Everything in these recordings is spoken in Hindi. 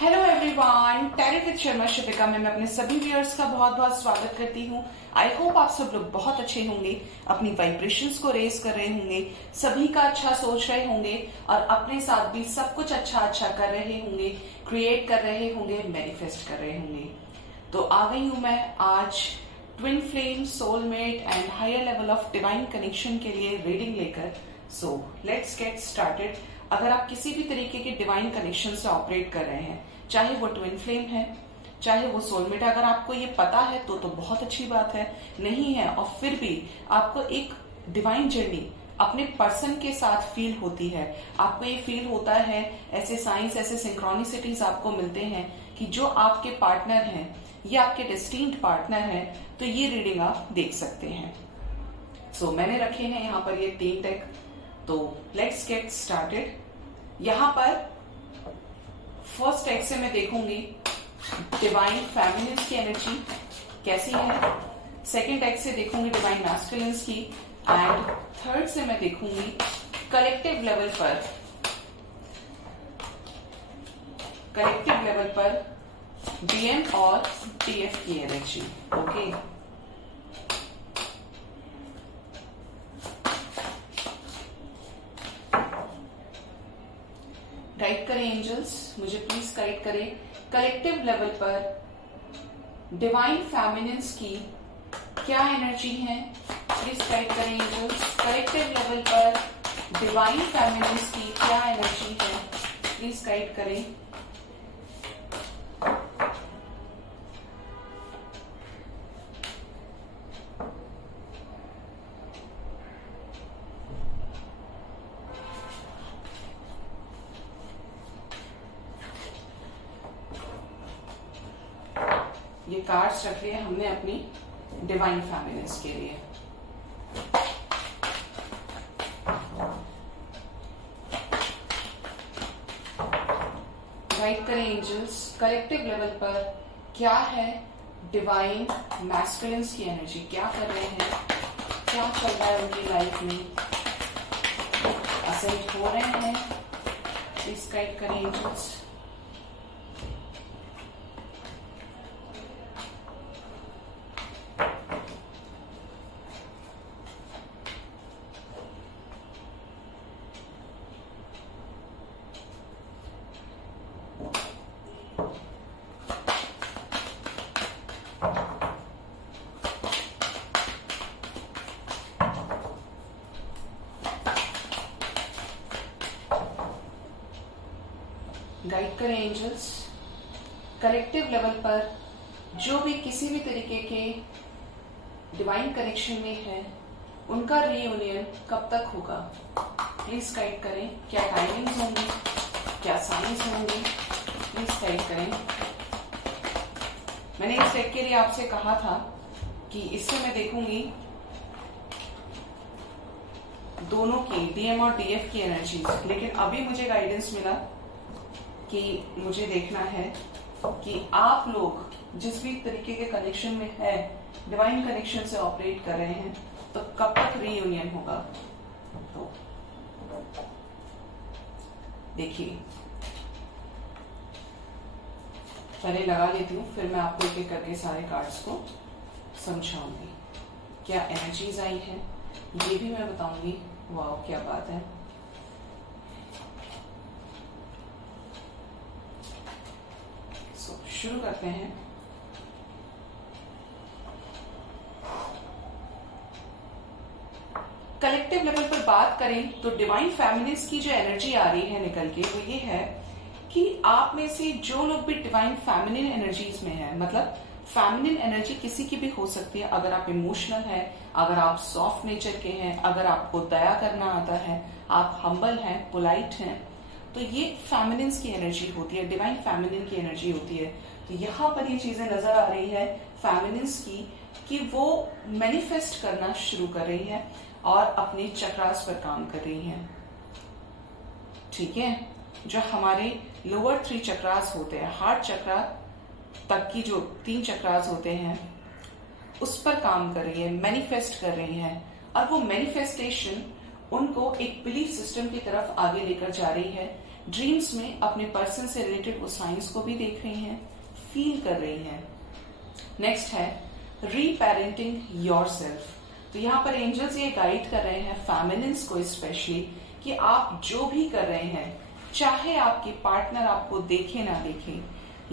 Hello everyone, tarot with Sharma Shivika में मैं अपने सभी व्यूअर्स का बहुत बहुत स्वागत करती हूँ। आई होप आप सब लोग बहुत अच्छे होंगे, अपनी वाइब्रेशंस को रेज कर रहे होंगे, सभी का अच्छा सोच रहे होंगे और अपने साथ भी सब कुछ अच्छा कर रहे होंगे, क्रिएट कर रहे होंगे, मैनिफेस्ट कर रहे होंगे। तो आ गई हूँ मैं आज twin flame, soulmate and higher level of divine connection के लिए रीडिंग लेकर। So let's get started. अगर आप किसी भी तरीके के डिवाइन कनेक्शन से ऑपरेट कर रहे हैं, चाहे वो ट्विन फ्लेम है, चाहे वो सोलमेट, अगर आपको ये पता है तो बहुत अच्छी बात है। नहीं है और फिर भी आपको एक डिवाइन जर्नी अपने पर्सन के साथ फील होती है, आपको ये फील होता है, ऐसे साइंस, ऐसे सिंक्रोनिसिटीज आपको मिलते हैं कि जो आपके पार्टनर हैं, ये आपके डेस्टिन्ड पार्टनर हैं, तो ये रीडिंग आप देख सकते हैं। सो मैंने रखे हैं यहाँ पर ये 3 डेक। तो लेट्स गेट स्टार्टेड। यहाँ पर फर्स्ट डेक से मैं देखूंगी डिवाइन फेमिनिन की एनर्जी कैसी है, सेकंड डेक से देखूंगी डिवाइन मैस्कुलिन की, एंड थर्ड से मैं देखूंगी कलेक्टिव लेवल पर डीएम और टीएफ की एनर्जी। ओके, गाइड करें एंजल्स, मुझे प्लीज गाइड करें। कलेक्टिव लेवल पर डिवाइन फेमिनिन्स की क्या एनर्जी है, प्लीज गाइड करें एंजल्स। कलेक्टिव लेवल पर डिवाइन फेमिनिन्स की क्या एनर्जी है, प्लीज गाइड करें। ये कार्ड्स रख लिए हमने अपनी डिवाइन फेमिनिन्स के लिए। गाइड करें एंजल्स, कलेक्टिव लेवल पर क्या है डिवाइन मैस्कुलिन्स की एनर्जी, क्या कर रहे हैं, क्या चल रहा है उनकी लाइफ में, असेंट हो रहे हैं, प्लीज गाइड करें एंजल्स। गाइड करें एंजल्स, कलेक्टिव लेवल पर जो भी किसी भी तरीके के डिवाइन कनेक्शन में है, उनका रीयूनियन कब तक होगा, प्लीज गाइड करें। क्या टाइमिंग्स होंगी, क्या साइंस होंगे, प्लीज गाइड करें। मैंने इस डेक के लिए आपसे कहा था कि इससे मैं देखूंगी दोनों की, डीएम और डीएफ की एनर्जी, लेकिन अभी मुझे गाइडेंस मिला कि मुझे देखना है कि आप लोग जिस भी तरीके के कनेक्शन में है, डिवाइन कनेक्शन से ऑपरेट कर रहे हैं, तो कब तक रीयूनियन होगा। तो देखिए, पहले लगा लेती हूँ, फिर मैं आपको एक एक करके सारे कार्ड्स को समझाऊंगी। क्या एनर्जीज आई है ये भी मैं बताऊंगी। वाह, क्या बात है। शुरू करते हैं। कलेक्टिव लेवल पर बात करें तो डिवाइन फेमिनिन्स की जो एनर्जी आ रही है निकल के, वो ये है कि आप में से जो लोग भी डिवाइन फेमिनिन एनर्जीज में है, मतलब फेमिनिन एनर्जी किसी की भी हो सकती है। अगर आप इमोशनल है, अगर आप सॉफ्ट नेचर के हैं, अगर आपको दया करना आता है, आप हम्बल हैं, पोलाइट हैं, तो ये फेमिनिन्स की एनर्जी होती है, डिवाइन फेमिनिन की एनर्जी होती है। तो यहाँ पर ये चीजें नजर आ रही है फेमिनिन्स की कि वो मैनिफेस्ट करना शुरू कर रही है और अपने चक्रास पर काम कर रही हैं। ठीक है, जो हमारे लोअर 3 चक्रास होते हैं, हार्ट चक्रा तक की जो 3 चक्रास होते हैं, उस पर काम कर रही है, मैनिफेस्ट कर रही है, और वो मैनिफेस्टेशन उनको एक बिलीफ सिस्टम की तरफ आगे लेकर जा रही है ड्रीम्स में अपने पर्सन से रिलेटेड वो साइंस को भी देख रही हैं, फील कर रही हैं। नेक्स्ट है रीपेरेंटिंग योरसेल्फ। तो यहाँ पर एंजल्स ये गाइड कर रहे हैं फेमिनिन्स को स्पेशली कि आप जो भी कर रहे हैं, चाहे आपके पार्टनर आपको देखे ना देखे,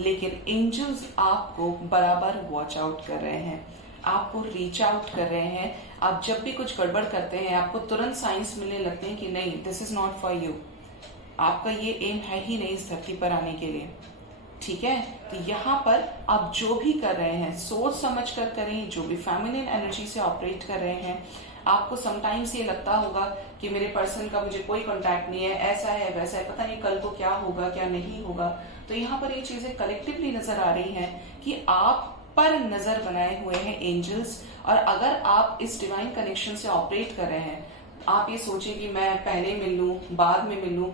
लेकिन एंजल्स आपको बराबर वॉच आउट कर रहे हैं, आपको रीच आउट कर रहे हैं। आप जब भी कुछ गड़बड़ करते हैं आपको तुरंत साइंस मिलने लगते हैं कि नहीं, this is not for you, आपका ये एम है ही नहीं इस धरती पर आने के लिए। ठीक है, तो यहाँ पर आप जो भी कर रहे हैं सोच समझ कर करें, जो भी फेमिनिन एनर्जी से ऑपरेट कर रहे हैं। आपको समटाइम्स ये लगता होगा कि मेरे पर्सन का मुझे कोई कांटेक्ट नहीं है, ऐसा है वैसा है, पता नहीं कल को क्या होगा क्या नहीं होगा। तो यहाँ पर ये चीजें कलेक्टिवली नजर आ रही हैं कि आप पर नजर बनाए हुए हैं एंजल्स। और अगर आप इस डिवाइन कनेक्शन से ऑपरेट कर रहे हैं, आप ये सोचिए कि मैं पहले मिल लूं, बाद में मिल लूं,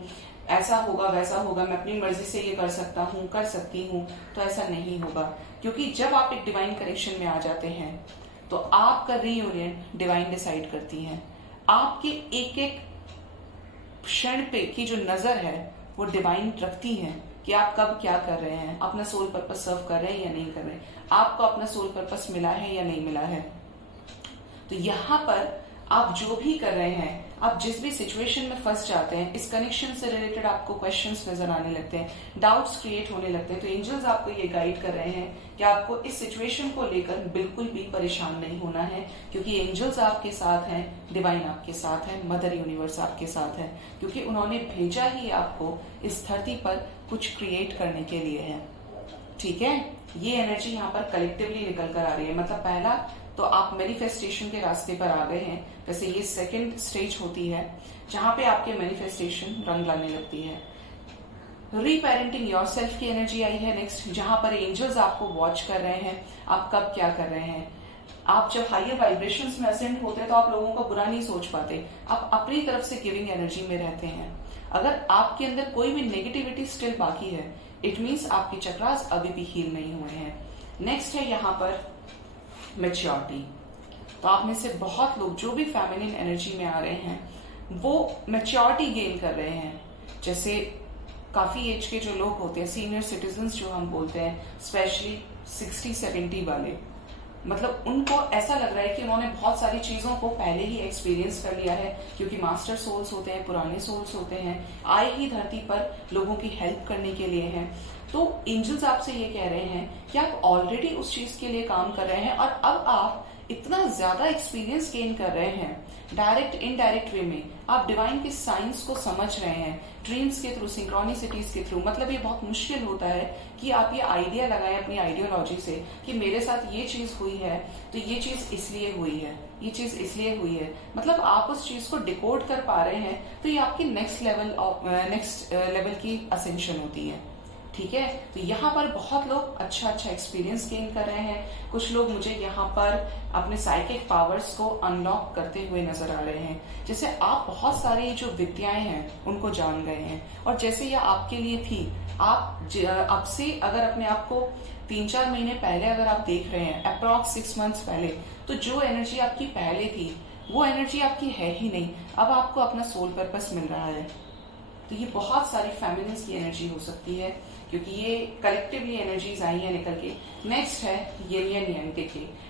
ऐसा होगा वैसा होगा, मैं अपनी मर्जी से ये कर सकता हूँ कर सकती हूँ, तो ऐसा नहीं होगा। क्योंकि जब आप एक डिवाइन कनेक्शन में आ जाते हैं तो आपका रीयूनियन डिवाइन डिसाइड करती है। आपके एक एक क्षण पे की जो नजर है वो डिवाइन रखती है कि आप कब क्या कर रहे हैं, अपना सोल पर्पस सर्व कर रहे हैं या नहीं कर रहे हैं, आपको अपना सोल पर्पस मिला है या नहीं मिला है। तो यहाँ पर आप जो भी कर रहे हैं, आप जिस भी सिचुएशन में फंस जाते हैं, इस कनेक्शन से रिलेटेड आपको क्वेश्चंस नजर आने लगते हैं, डाउट्स क्रिएट होने लगते हैं, तो एंजल्स आपको ये गाइड कर रहे हैं कि आपको इस सिचुएशन को लेकर बिल्कुल भी परेशान नहीं होना है। क्योंकि एंजल्स आपके साथ हैं, डिवाइन आपके साथ है, मदर यूनिवर्स आपके साथ है, क्योंकि उन्होंने भेजा ही आपको इस धरती पर कुछ क्रिएट करने के लिए है। ठीक है, ये एनर्जी यहाँ पर कलेक्टिवली निकल कर आ रही है। मतलब पहला तो आप मैनिफेस्टेशन के रास्ते पर आ गए हैं। वैसे ये सेकंड स्टेज होती है जहां पे आपके मैनिफेस्टेशन रंग लाने लगती है। रीपेरेंटिंग योरसेल्फ की एनर्जी आई है नेक्स्ट, जहां पर एंजल्स आपको वॉच कर रहे हैं, आप कब क्या कर रहे हैं। आप जब हायर वाइब्रेशंस में असेंड होते हैं तो आप लोगों को बुरा नहीं सोच पाते, आप अपनी तरफ से गिविंग एनर्जी में रहते हैं। अगर आपके अंदर कोई भी नेगेटिविटी स्टिल बाकी है, इट मीन्स आपके चक्रास अभी भी हील नहीं हुए हैं। नेक्स्ट है यहाँ पर मैच्योरिटी। तो आप में से बहुत लोग जो भी फेमिनिन एनर्जी में आ रहे हैं वो मैच्योरिटी गेन कर रहे हैं। जैसे काफी एज के जो लोग होते हैं, सीनियर सिटीजन्स जो हम बोलते हैं, स्पेशली 60-70 वाले, मतलब उनको ऐसा लग रहा है कि उन्होंने बहुत सारी चीजों को पहले ही एक्सपीरियंस कर लिया है, क्योंकि मास्टर सोल्स होते हैं, पुराने सोल्स होते हैं, आए ही धरती पर लोगों की हेल्प करने के लिए हैं। तो एंजल्स आपसे ये कह रहे हैं कि आप ऑलरेडी उस चीज के लिए काम कर रहे हैं और अब आप इतना ज्यादा एक्सपीरियंस गेन कर रहे हैं, डायरेक्ट इनडायरेक्ट वे में आप डिवाइन के साइंस को समझ रहे हैं, ड्रीम्स के थ्रू, सिंक्रोनिसिटीज के थ्रू। मतलब ये बहुत मुश्किल होता है कि आप ये आइडिया लगाएं अपनी आइडियोलॉजी से कि मेरे साथ ये चीज हुई है तो ये चीज इसलिए हुई है, ये चीज इसलिए हुई है। मतलब आप उस चीज को डिकोड कर पा रहे हैं, तो ये आपकी नेक्स्ट लेवल की असेंशन होती है। ठीक है, तो यहाँ पर बहुत लोग अच्छा एक्सपीरियंस गेन कर रहे हैं। कुछ लोग मुझे यहाँ पर अपने साइकिक पावर्स को अनलॉक करते हुए नजर आ रहे हैं। जैसे आप बहुत सारी जो विद्याएं हैं उनको जान गए हैं, और जैसे यह आपके लिए थी, आप अब से अगर अपने आप को 3-4 महीने पहले अगर आप देख रहे हैं, अप्रॉक्स 6 मंथ्स पहले, तो जो एनर्जी आपकी पहले थी वो एनर्जी आपकी है ही नहीं। अब आपको अपना सोल पर्पस मिल रहा है। तो ये बहुत सारी फेमिनिन्स की एनर्जी हो सकती है, क्योंकि ये कलेक्टिवली एनर्जीज आई है निकल के। नेक्स्ट है येनियन यांग के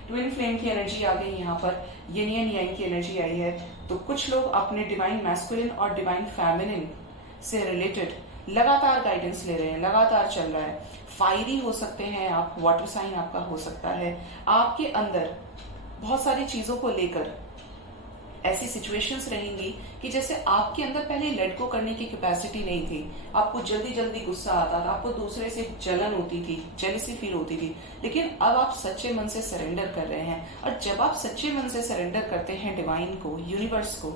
ट्विन फ्लेम की एनर्जी आ गई। यहाँ पर येनियन यांग की एनर्जी आई है। तो कुछ लोग अपने डिवाइन मैस्कुलिन और डिवाइन फेमिनिन से रिलेटेड लगातार गाइडेंस ले रहे हैं, लगातार चल रहा है। फायरी हो सकते हैं आप, वाटर साइन आपका हो सकता है, आपके अंदर बहुत सारी चीजों को लेकर ऐसी सिचुएशंस रहेंगी कि जैसे आपके अंदर पहले लेट गो करने की कैपेसिटी नहीं थी, आपको जल्दी जल्दी गुस्सा आता था, आपको दूसरे से जलन होती थी, जेलसी फील होती थी, लेकिन अब आप सच्चे मन से सरेंडर कर रहे हैं। और जब आप सच्चे मन से सरेंडर करते हैं डिवाइन को, यूनिवर्स को,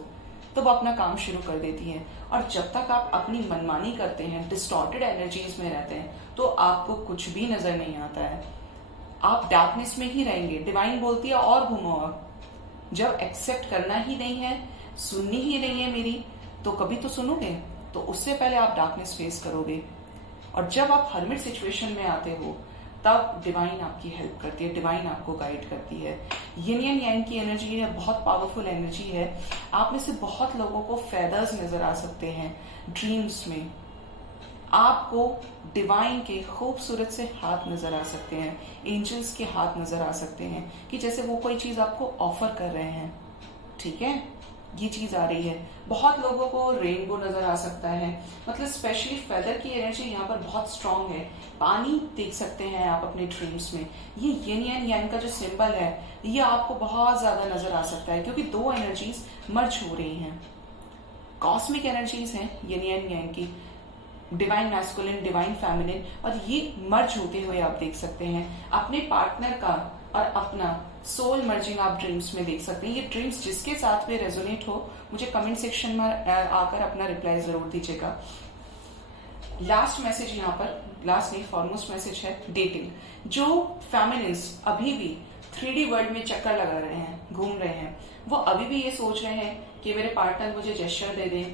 तो वो अपना काम शुरू कर देती है। और जब तक आप अपनी मनमानी करते हैं, डिस्टॉर्टेड एनर्जीज में रहते हैं, तो आपको कुछ भी नजर नहीं आता है, आप डार्कनेस में ही रहेंगे। डिवाइन बोलती है और घूमो, अब जब एक्सेप्ट करना ही नहीं है, सुननी ही नहीं है मेरी, तो कभी तो सुनोगे, तो उससे पहले आप डार्कनेस फेस करोगे। और जब आप हर्मिट सिचुएशन में आते हो तब डिवाइन आपकी हेल्प करती है, डिवाइन आपको गाइड करती है। यिन यांग की एनर्जी है, बहुत पावरफुल एनर्जी है। आप में से बहुत लोगों को फेदर्स नजर आ सकते हैं ड्रीम्स में, आपको डिवाइन के खूबसूरत से हाथ नजर आ सकते हैं, एंजल्स के हाथ नजर आ सकते हैं कि जैसे वो कोई चीज आपको ऑफर कर रहे हैं। ठीक है, ये चीज आ रही है। बहुत लोगों को रेनबो नजर आ सकता है, मतलब स्पेशली फेदर की एनर्जी यहाँ पर बहुत स्ट्रांग है। पानी देख सकते हैं आप अपने ड्रीम्स में। ये यिन एंड यांग का जो सिंबल है ये आपको बहुत ज्यादा नजर आ सकता है, क्योंकि दो एनर्जीज मर्ज हो रही हैं, कॉस्मिक एनर्जीज हैं यिन एंड यांग की, डिवाइन मैस्कुलिन डिवाइन फेमिनिन, और ये मर्ज होते हुए आप देख सकते हैं। अपने पार्टनर का और अपना सोल मर्जिंग आप ड्रीम्स में देख सकते हैं। ये ड्रीम्स जिसके साथ में रेजोनेट हो मुझे कमेंट सेक्शन में आकर अपना रिप्लाई जरूर दीजिएगा। लास्ट मैसेज यहाँ पर, लास्ट नहीं फॉरमोस्ट मैसेज है डेटिंग। जो फेमिनिन्स अभी भी 3D वर्ल्ड में चक्कर लगा रहे हैं, घूम रहे हैं, वो अभी भी ये सोच रहे हैं कि मेरे पार्टनर मुझे जेस्चर दे दे,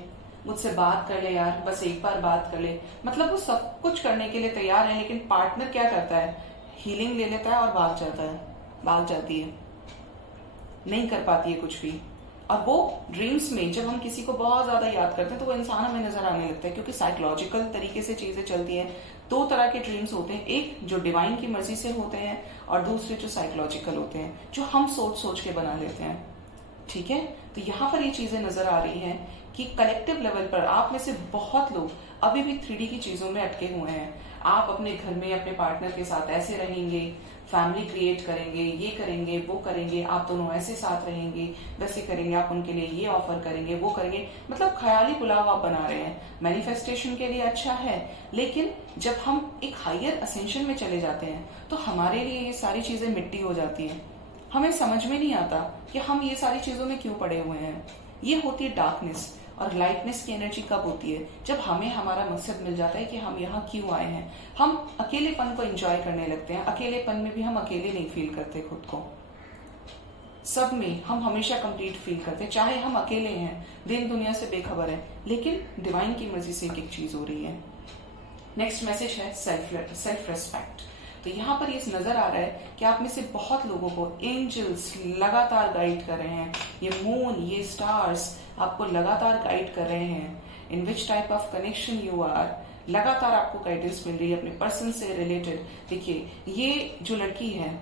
मुझसे बात कर ले यार, बस एक बार बात कर ले। मतलब वो सब कुछ करने के लिए तैयार है, लेकिन पार्टनर क्या करता है, हीलिंग ले लेता है और भाग जाता है, भाग जाती है, नहीं कर पाती है कुछ भी। और वो ड्रीम्स में जब हम किसी को बहुत ज्यादा याद करते हैं तो वो इंसान हमें नजर आने लगता है, क्योंकि साइकोलॉजिकल तरीके से चीजें चलती हैं। दो तरह के ड्रीम्स होते हैं, एक जो डिवाइन की मर्जी से होते हैं और दूसरे जो साइकोलॉजिकल होते हैं, जो हम सोच सोच के बना लेते हैं। ठीक है, तो यहाँ पर ये चीजें नजर आ रही हैं कि कलेक्टिव लेवल पर आप में से बहुत लोग अभी भी 3D की चीजों में अटके हुए हैं। आप अपने घर में अपने पार्टनर के साथ ऐसे रहेंगे, फैमिली क्रिएट करेंगे, ये करेंगे वो करेंगे, आप दोनों ऐसे साथ रहेंगे, वैसे करेंगे, आप उनके लिए ये ऑफर करेंगे वो करेंगे, मतलब ख्याली पुलाव आप बना रहे हैं। मैनिफेस्टेशन के लिए अच्छा है, लेकिन जब हम एक हायर असेंशन में चले जाते हैं तो हमारे लिए ये सारी चीजें मिट्टी हो जाती हैं। हमें समझ में नहीं आता कि हम ये सारी चीजों में क्यों पड़े हुए हैं। ये होती है डार्कनेस। और लाइटनेस की एनर्जी कब होती है, जब हमें हमारा मकसद मिल जाता है कि हम यहाँ क्यों आए हैं। हम अकेलेपन को एंजॉय करने लगते हैं। अकेलेपन में भी हम अकेले नहीं फील करते खुद को, सब में हम हमेशा कंप्लीट फील करते हैं, चाहे हम अकेले हैं, दिन दुनिया से बेखबर है, लेकिन डिवाइन की मर्जी से एक चीज हो रही है। नेक्स्ट मैसेज है सेल्फ रेस्पेक्ट। तो यहाँ पर ये नजर आ रहा है कि आप में से बहुत लोगों को एंजल्स लगातार गाइड कर रहे हैं। ये मून, ये स्टार्स आपको लगातार गाइड कर रहे हैं। In which type of connection you are, लगातार आपको गाइडेंस मिल रही है अपने पर्सन से रिलेटेड। देखिए, ये जो लड़की है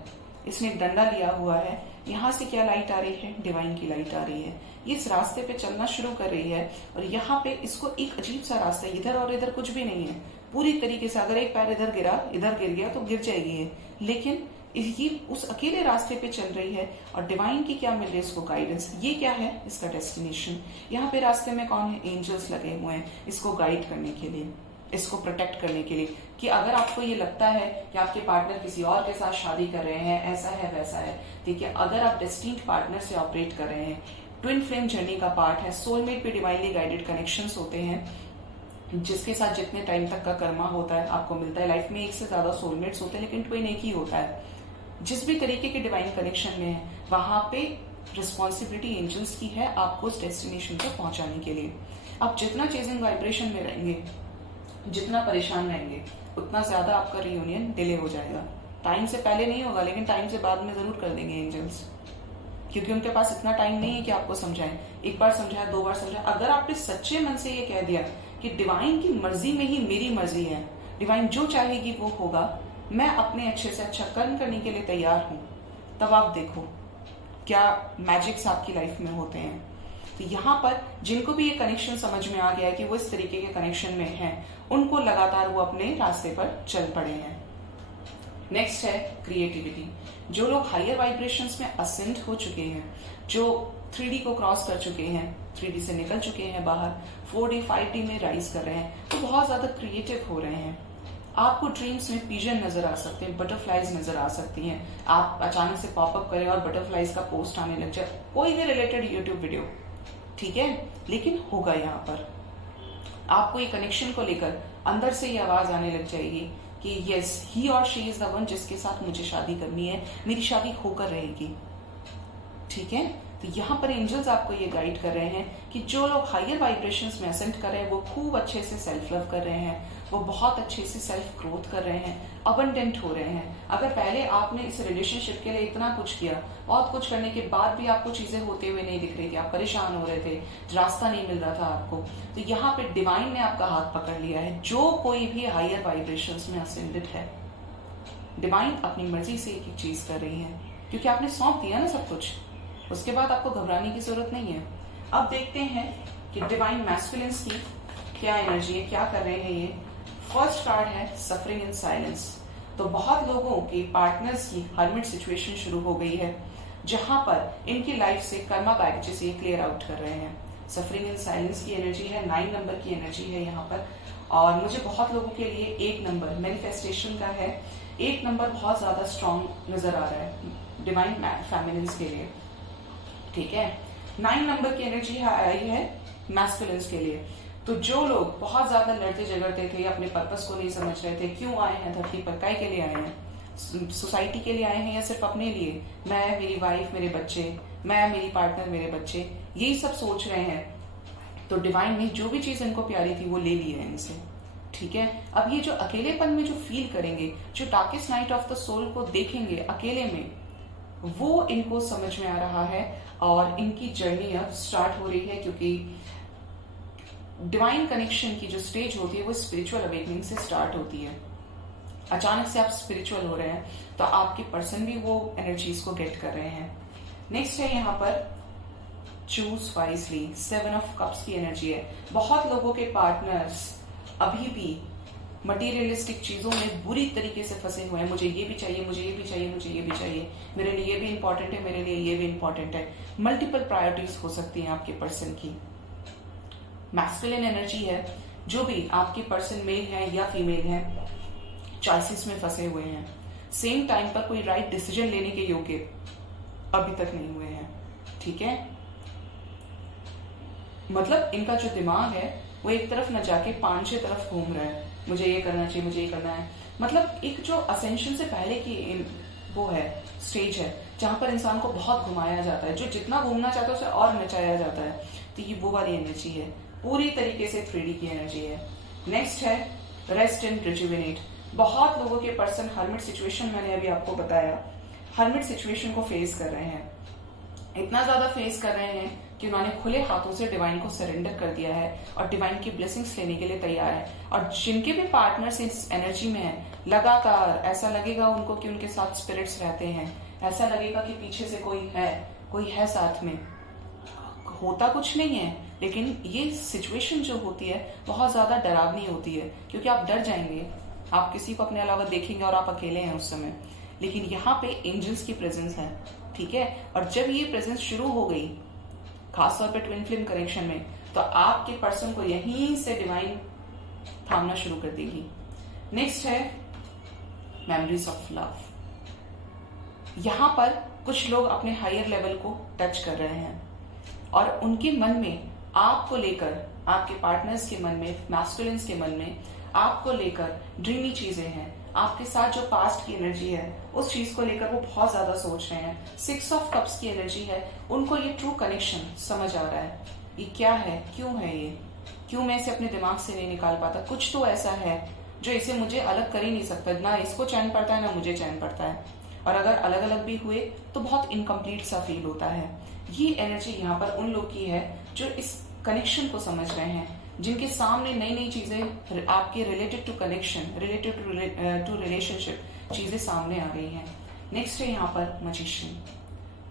इसने डंडा लिया हुआ है, यहाँ से क्या लाइट आ रही है, डिवाइन की लाइट आ रही है। ये इस रास्ते पे चलना शुरू कर रही है और यहाँ पे इसको एक अजीब सा रास्ता है, इधर और इधर कुछ भी नहीं है पूरी तरीके से। अगर एक पैर इधर गिर गया तो गिर जाएगी ये, लेकिन ये उस अकेले रास्ते पे चल रही है और डिवाइन की क्या मिल रही है इसको गाइडेंस। ये क्या है, इसका डेस्टिनेशन। यहाँ पे रास्ते में कौन है, एंजल्स लगे हुए हैं इसको गाइड करने के लिए, इसको प्रोटेक्ट करने के लिए। कि अगर आपको ये लगता है कि आपके पार्टनर किसी और के साथ शादी कर रहे हैं, ऐसा है वैसा है, देखिए अगर आप डेस्टिन्ड पार्टनर से ऑपरेट कर रहे हैं, ट्विन फ्लेम जर्नी का पार्ट है, सोलमेट पे डिवाइनली गाइडेड कनेक्शंस होते हैं, जिसके साथ जितने टाइम तक का कर्मा होता है आपको मिलता है। लाइफ में एक से ज्यादा सोलमेट्स होते हैं, लेकिन ट्विन एक ही होता है। जिस भी तरीके के डिवाइन कनेक्शन में है वहां पे रिस्पॉन्सिबिलिटी एंजल्स की है आपको उस डेस्टिनेशन तक पहुंचाने के लिए। आप जितना चेजिंग वाइब्रेशन में रहेंगे, जितना परेशान रहेंगे, उतना ज्यादा आपका रियूनियन डिले हो जाएगा। टाइम से पहले नहीं होगा, लेकिन टाइम से बाद में जरूर कर देंगे एंजल्स, क्योंकि उनके पास इतना टाइम नहीं है कि आपको समझाएं। एक बार समझाया, दो बार समझाया। अगर आपने सच्चे मन से ये कह दिया कि डिवाइन की मर्जी में ही मेरी मर्जी है, डिवाइन जो चाहेगी वो होगा, मैं अपने अच्छे से अच्छा कर्म करने के लिए तैयार हूं, तब आप देखो क्या मैजिक्स आपकी लाइफ में होते हैं। तो यहाँ पर जिनको भी ये कनेक्शन समझ में आ गया है कि वो इस तरीके के कनेक्शन में हैं, उनको लगातार वो अपने रास्ते पर चल पड़े हैं। नेक्स्ट है क्रिएटिविटी। जो लोग हायर वाइब्रेशंस में असेंड हो चुके हैं, जो 3D को क्रॉस कर चुके हैं, 3D से निकल चुके हैं बाहर, 4D 5D में राइज कर रहे हैं, तो बहुत ज्यादा क्रिएटिव हो रहे हैं। आपको ड्रीम्स में पिजन नजर आ सकते हैं, बटरफ्लाइज नजर आ सकती हैं। आप अचानक से पॉपअप करें और बटरफ्लाइज का पोस्ट आने लग जाए, कोई भी रिलेटेड यूट्यूब वीडियो, ठीक है, लेकिन होगा यहाँ पर। आपको ये कनेक्शन को लेकर अंदर से ये आवाज आने लग जाएगी कि यस, ही और शी इज द वन जिसके साथ मुझे शादी करनी है, मेरी शादी होकर रहेगी। ठीक है, तो यहाँ पर एंजल्स आपको ये गाइड कर रहे हैं कि जो लोग हायर वाइब्रेशंस में असेंड कर रहे हैं वो खूब अच्छे से सेल्फ लव कर रहे हैं, वो बहुत अच्छे से सेल्फ ग्रोथ कर रहे हैं, अबंडेंट हो रहे हैं। अगर पहले आपने इस रिलेशनशिप के लिए इतना कुछ किया, बहुत कुछ करने के बाद भी आपको चीजें होते हुए नहीं दिख रही थी, आप परेशान हो रहे थे, रास्ता नहीं मिल रहा था आपको, तो यहाँ पे डिवाइन ने आपका हाथ पकड़ लिया है। जो कोई भी हायर वाइब्रेशंस में असेंडेड है, डिवाइन अपनी मर्जी से एक चीज कर रही है, क्योंकि आपने सौंप दिया ना सब कुछ, उसके बाद आपको घबराने की जरूरत नहीं है। अब देखते हैं कि डिवाइन मैस्कुलिन्स की क्या एनर्जी है, क्या कर रहे हैं ये। फर्स्ट कार्ड है सफरिंग इन साइलेंस। तो बहुत लोगों के पार्टनर्स की हर्मिट सिचुएशन शुरू हो गई है, जहां पर इनकी लाइफ से कर्मा बैगेजेस ये क्लियर आउट कर रहे हैं। सफरिंग इन साइलेंस की एनर्जी है, 9 नंबर की एनर्जी है यहाँ पर। और मुझे बहुत लोगों के लिए 1 नंबर मैनिफेस्टेशन का है, 1 नंबर बहुत ज्यादा स्ट्रॉन्ग नजर आ रहा है डिवाइन फेमिनिन्स के लिए, ठीक है। 9 नंबर की एनर्जी आई है मैस्कुलिन्स के लिए। तो जो लोग बहुत ज्यादा लड़ते झगड़ते थे, अपने पर्पस को नहीं समझ रहे थे, क्यों आए हैं धरती पर, काय के लिए आए हैं, सोसाइटी के लिए आए हैं या सिर्फ अपने लिए, मैं, मेरी वाइफ, मेरे बच्चे, मैं, मेरी पार्टनर, मेरे बच्चे, यही सब सोच रहे हैं, तो डिवाइन ने जो भी चीज इनको प्यारी थी वो ले ली है इनसे, ठीक है। अब ये जो अकेलेपन में जो फील करेंगे, जो darkest night of the soul को देखेंगे अकेले में, वो इनको समझ में आ रहा है और इनकी जर्नी अब स्टार्ट हो रही है। क्योंकि डिवाइन कनेक्शन की जो स्टेज होती है वो स्पिरिचुअल अवेकनिंग से स्टार्ट होती है। अचानक से आप स्पिरिचुअल हो रहे हैं तो आपके पर्सन भी वो एनर्जीज को गेट कर रहे हैं। नेक्स्ट है यहाँ पर चूज वाइजली, 7 ऑफ कप्स की एनर्जी है। बहुत लोगों के पार्टनर्स अभी भी मटीरियलिस्टिक चीजों में बुरी तरीके से फंसे हुए हैं। मुझे ये भी चाहिए, मुझे ये भी चाहिए, मुझे ये भी चाहिए, मेरे लिए ये भी इंपॉर्टेंट है, मेरे लिए ये भी इंपॉर्टेंट है। मल्टीपल प्रायोरिटीज हो सकती हैं आपके पर्सन की। मैस्कुलिन एनर्जी है, जो भी आपके पर्सन मेल है या फीमेल है, चॉइसेस में फंसे हुए हैं, सेम टाइम पर कोई राइट डिसीजन लेने के योग्य अभी तक नहीं हुए हैं, ठीक है। मतलब इनका जो दिमाग है वो एक तरफ न जाके 5-6 तरफ घूम रहा है, मुझे ये करना चाहिए, मुझे ये करना है। मतलब एक जो असेंशन से पहले की वो है स्टेज है जहां पर इंसान को बहुत घुमाया जाता है, जो जितना घूमना चाहता है उसे और नचाया जाता है। तो ये वो वाली एनर्जी है, पूरी तरीके से 3D की एनर्जी है। नेक्स्ट है रेस्ट एंड रिजुविनेट। बहुत लोगों के पर्सन हर्मिट सिचुएशन, मैंने अभी आपको बताया, हर्मिट सिचुएशन को फेस कर रहे हैं। इतना ज्यादा फेस कर रहे हैं कि उन्होंने खुले हाथों से डिवाइन को सरेंडर कर दिया है और डिवाइन की ब्लेसिंग्स लेने के लिए तैयार है। और जिनके भी पार्टनर्स इस एनर्जी में है, लगातार ऐसा लगेगा उनको कि उनके साथ स्पिरिट्स रहते हैं, ऐसा लगेगा कि पीछे से कोई है साथ में। होता कुछ नहीं है, लेकिन ये सिचुएशन जो होती है बहुत ज्यादा डरावनी होती है, क्योंकि आप डर जाएंगे, आप किसी को अपने अलावा देखेंगे और आप अकेले हैं उस समय। लेकिन यहाँ पे एंजल्स की प्रेजेंस है, ठीक है। और जब ये प्रेजेंस शुरू हो गई, खासतौर पे ट्विन फ्लेम कनेक्शन में, तो आपके पर्सन को यहीं से डिवाइन थामना शुरू कर देगी। नेक्स्ट है मेमोरीज ऑफ लव। यहां पर कुछ लोग अपने हायर लेवल को टच कर रहे हैं और उनके मन में आपको लेकर, आपके पार्टनर्स के मन में, मैस्कुलिन्स के मन में आपको लेकर ड्रीमी चीजें हैं। आपके साथ जो पास्ट की एनर्जी है उस चीज को लेकर वो बहुत ज्यादा सोच रहे हैं। 6 ऑफ कप्स की एनर्जी है, उनको ये ट्रू कनेक्शन समझ आ रहा है, ये क्या है, क्यों है ये, क्यों मैं इसे अपने दिमाग से नहीं निकाल पाता, कुछ तो ऐसा है जो इसे मुझे अलग कर ही नहीं सकता, ना इसको चैन पड़ता है ना मुझे चैन पड़ता है, और अगर अलग अलग भी हुए तो बहुत इनकम्प्लीट सा फील होता है। ये एनर्जी यहाँ पर उन लोग की है जो इस कनेक्शन को समझ रहे हैं, जिनके सामने नई नई चीजें आपके related to connection, related to relationship चीजें सामने आ रही हैं। नेक्स्ट है यहाँ पर मैजिशियन।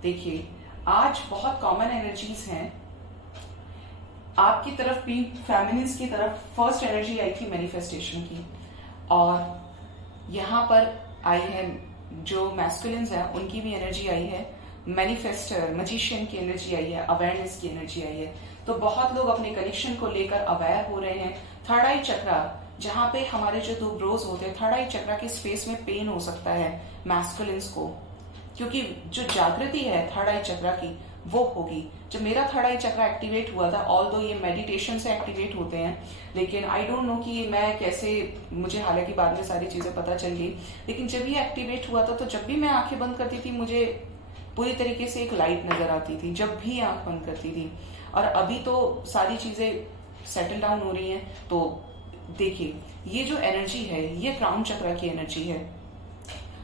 देखिए आज बहुत कॉमन एनर्जीज हैं, आपकी तरफ भी फेमिनिन्स की तरफ फर्स्ट एनर्जी आई थी मैनिफेस्टेशन की, और यहाँ पर आई है जो मैस्कुलिन्स है उनकी भी एनर्जी आई है, मैनिफेस्टर मैजिशियन की एनर्जी आई है, अवेयरनेस की एनर्जी आई है। तो बहुत लोग अपने कनेक्शन को लेकर अवेयर हो रहे हैं। थर्ड आई चक्रा, जहां पे हमारे जो 2 ब्रोज होते हैं, थर्ड आई चक्रा के स्पेस में पेन हो सकता है मैस्कुलिन्स को, क्योंकि जो जागृति है थर्ड आई चक्रा की वो होगी। जब मेरा थर्ड आई चक्रा एक्टिवेट हुआ था, ऑल दो ये मेडिटेशन से एक्टिवेट होते हैं, लेकिन आई डोंट नो कि मैं कैसे, मुझे हालांकि बाद में सारी चीजें पता चल गई, लेकिन जब ये एक्टिवेट हुआ था तो जब भी मैं आंखें बंद करती थी मुझे पूरी तरीके से एक लाइट नजर आती थी, जब भी आंख बंद करती थी। और अभी तो सारी चीजें सेटल डाउन हो रही हैं, तो देखिए, ये जो एनर्जी है ये क्राउन चक्र की एनर्जी है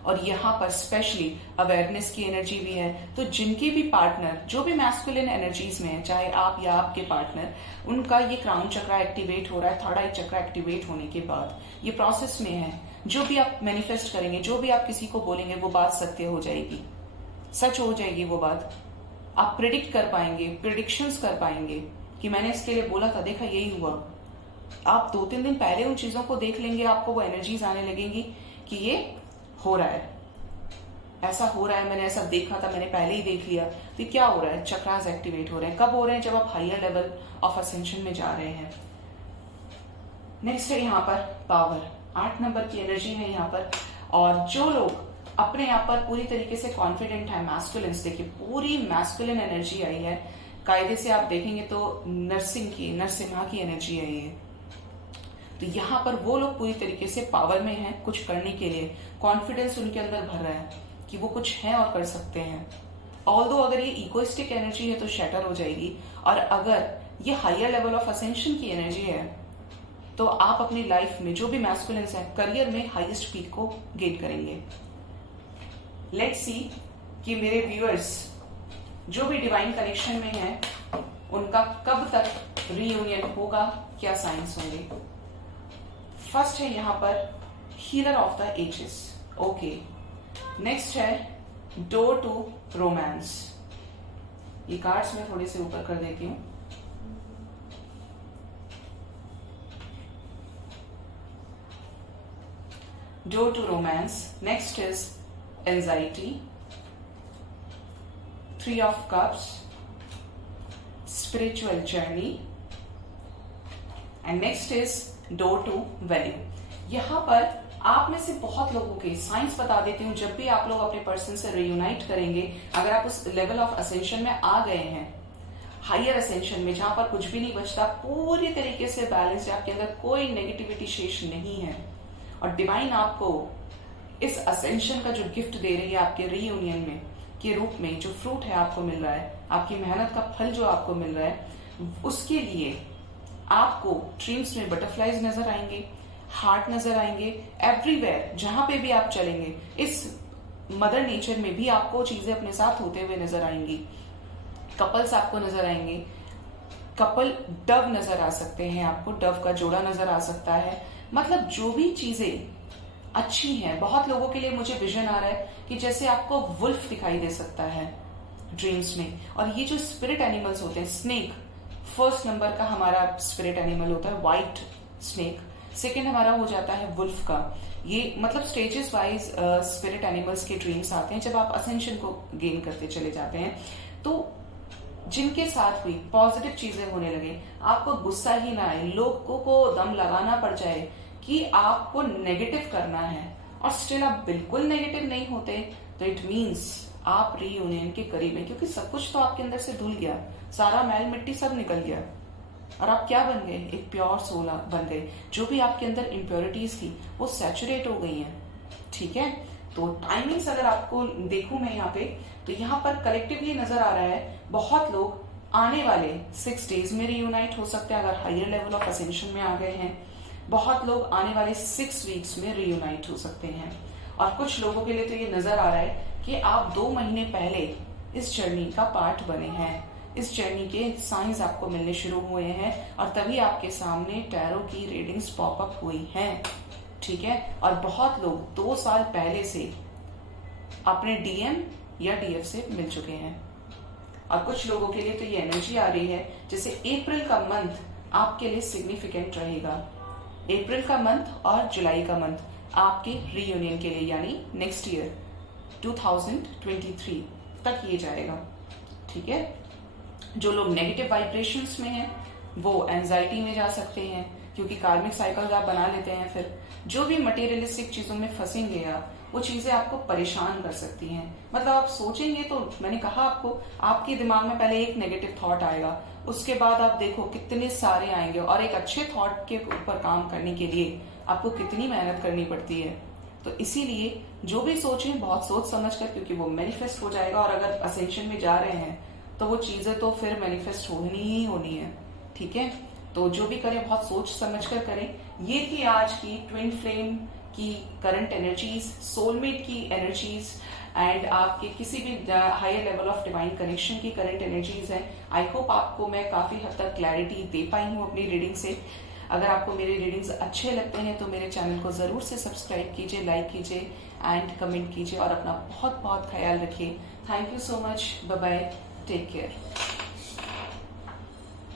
और यहाँ पर स्पेशली अवेयरनेस की एनर्जी भी है। तो जिनके भी पार्टनर जो भी मैस्कुलिन एनर्जीज में है, चाहे आप या आपके पार्टनर, उनका ये क्राउन चक्र एक्टिवेट हो रहा है, थर्ड आई चक्र एक्टिवेट होने के बाद ये प्रोसेस में है। जो भी आप मैनिफेस्ट करेंगे, जो भी आप किसी को बोलेंगे, वो बात सत्य हो जाएगी, सच हो जाएगी वो बात। आप प्रिडिक्ट कर पाएंगे, प्रिडिक्शंस कर पाएंगे कि मैंने इसके लिए बोला था, देखा यही हुआ। आप 2-3 दिन पहले उन चीजों को देख लेंगे, आपको वो एनर्जीज आने लगेंगी कि ये हो रहा है, ऐसा हो रहा है, मैंने ऐसा देखा था, मैंने पहले ही देख लिया। तो क्या हो रहा है? चक्रास एक्टिवेट हो रहे हैं। कब हो रहे हैं? जब आप हायर लेवल ऑफ असेंशन में जा रहे हैं। नेक्स्ट है यहाँ पर पावर, 8 नंबर की एनर्जी है यहाँ पर। और जो लोग अपने यहाँ पर पूरी तरीके से कॉन्फिडेंट है, मैस्कुलिन्स, देखिए पूरी मैस्कुलिन एनर्जी आई है। कायदे से आप देखेंगे तो नरसिम्हा की एनर्जी है ये। तो यहाँ पर वो लोग पूरी तरीके से पावर में हैं कुछ करने के लिए, कॉन्फिडेंस उनके अंदर भर रहा है कि वो कुछ है और कर सकते हैं। ऑल्दो अगर ये इकोइस्टिक एनर्जी है तो शैटर हो जाएगी, और अगर ये हायर लेवल ऑफ असेंशन की एनर्जी है तो आप अपनी लाइफ में जो भी मैस्कुलिन्स है, करियर में हाईएस्ट पीक को गेन करेंगे। लेट्स सी कि मेरे व्यूअर्स जो भी डिवाइन कनेक्शन में है उनका कब तक रीयूनियन होगा, क्या साइंस होंगे। फर्स्ट है यहाँ पर healer of the ages, okay. Next है डोर टू रोमांस। ये कार्ड्स मैं थोड़े से ऊपर कर देती हूं। Door to romance. Next is anxiety, 3 of cups, spiritual journey, and next is door to value. यहां पर आप में से बहुत लोगों के साइंस बता देती हूं, जब भी आप लोग अपने पर्सन से रियूनाइट करेंगे, अगर आप उस लेवल ऑफ असेंशन में आ गए हैं, हायर असेंशन में, जहां पर कुछ भी नहीं बचता, पूरी तरीके से बैलेंस, आपके अंदर कोई नेगेटिविटी शेष नहीं है, और डिवाइन आपको इस असेंशन का जो गिफ्ट दे रही है आपके रीयूनियन में के रूप में, जो फ्रूट है आपको मिल रहा है, आपकी मेहनत का फल जो आपको मिल रहा है, उसके लिए आपको ड्रीम्स में बटरफ्लाईज नजर आएंगे, हार्ट नजर आएंगे, एवरीवेयर जहां पे भी आप चलेंगे, इस मदर नेचर में भी आपको चीजें अपने साथ होते हुए नजर आएंगी। कपल्स आपको नजर आएंगे, कपल डव नजर आ सकते हैं, आपको डव का जोड़ा नजर आ सकता है। मतलब जो भी चीजें अच्छी हैं, बहुत लोगों के लिए मुझे विजन आ रहा है कि जैसे आपको वुल्फ दिखाई दे सकता है ड्रीम्स में, और ये जो स्पिरिट एनिमल्स होते हैं, स्नेक फर्स्ट नंबर का हमारा स्पिरिट एनिमल होता है, व्हाइट स्नेक, सेकेंड हमारा हो जाता है वुल्फ का। ये मतलब स्टेजेस वाइज स्पिरिट एनिमल्स के ड्रीम्स आते हैं जब आप असेंशन को गेन करते चले जाते हैं। तो जिनके साथ भी पॉजिटिव चीजें होने लगे, आपको गुस्सा ही ना आए, लोगों को दम लगाना पड़ जाए कि आपको नेगेटिव करना है, और स्टिल आप बिल्कुल नेगेटिव नहीं होते, तो इट मीन्स आप रीयूनियन के करीब हैं, क्योंकि सब कुछ तो आपके अंदर से धुल गया, सारा मैल मिट्टी सब निकल गया, और आप क्या बन गए? एक प्योर सोल बन गए। जो भी आपके अंदर इम्प्योरिटीज थी वो सैचुरेट हो गई हैं, ठीक है। तो टाइमिंग्स अगर आपको देखूं मैं यहाँ पे, तो यहाँ पर कलेक्टिवली नजर आ रहा है बहुत लोग आने वाले 6 डेज में रीयूनाइट हो सकते हैं अगर हायर लेवल ऑफ असेंशन में आ गए हैं। बहुत लोग आने वाले 6 वीक्स में रीयूनाइट हो सकते हैं, और कुछ लोगों के लिए तो ये नजर आ रहा है कि आप 2 महीने पहले इस जर्नी का पार्ट बने हैं, इस जर्नी के साइंस आपको मिलने शुरू हुए हैं, और तभी आपके सामने टैरो की रीडिंग्स पॉपअप हुई हैं, ठीक है। और बहुत लोग 2 साल पहले से अपने डीएम या डीएफ से मिल चुके हैं, और कुछ लोगों के लिए तो ये एनर्जी आ रही है जैसे अप्रैल का मंथ आपके लिए सिग्निफिकेंट रहेगा। अप्रैल का मंथ और जुलाई का मंथ आपके रीयूनियन के लिए, यानी नेक्स्ट ईयर 2023 तक ये जाएगा, ठीक है। जो लोग नेगेटिव वाइब्रेशंस में हैं वो एंजाइटी में जा सकते हैं, क्योंकि कार्मिक साइकिल आप बना लेते हैं। फिर जो भी मटेरियलिस्टिक चीजों में फंसेंगे आप, वो चीजें आपको परेशान कर सकती हैं। मतलब आप सोचेंगे तो, मैंने कहा आपको, आपके दिमाग में पहले एक नेगेटिव थॉट आएगा, उसके बाद आप देखो कितने सारे आएंगे, और एक अच्छे थॉट के ऊपर काम करने के लिए आपको कितनी मेहनत करनी पड़ती है। तो इसीलिए जो भी सोचें बहुत सोच समझ कर, क्योंकि वो मैनिफेस्ट हो जाएगा, और अगर असेंशन में जा रहे हैं तो वो चीजें तो फिर मैनिफेस्ट होनी ही होनी है, ठीक है। तो जो भी करें बहुत सोच समझ कर करें। ये थी आज की ट्विन फ्लेम की करंट एनर्जीज, सोलमेट की एनर्जीज एंड आपके किसी भी higher level of divine connection की करंट एनर्जीज है। आई होप आपको मैं काफी हद तक क्लैरिटी दे पाई हूँ अपनी रीडिंग से। अगर आपको मेरे रीडिंग्स अच्छे लगते हैं तो मेरे चैनल को जरूर से सब्सक्राइब कीजिए, लाइक कीजिए एंड कमेंट कीजिए और अपना बहुत बहुत ख्याल रखिए। Thank you so much, bye bye, take care.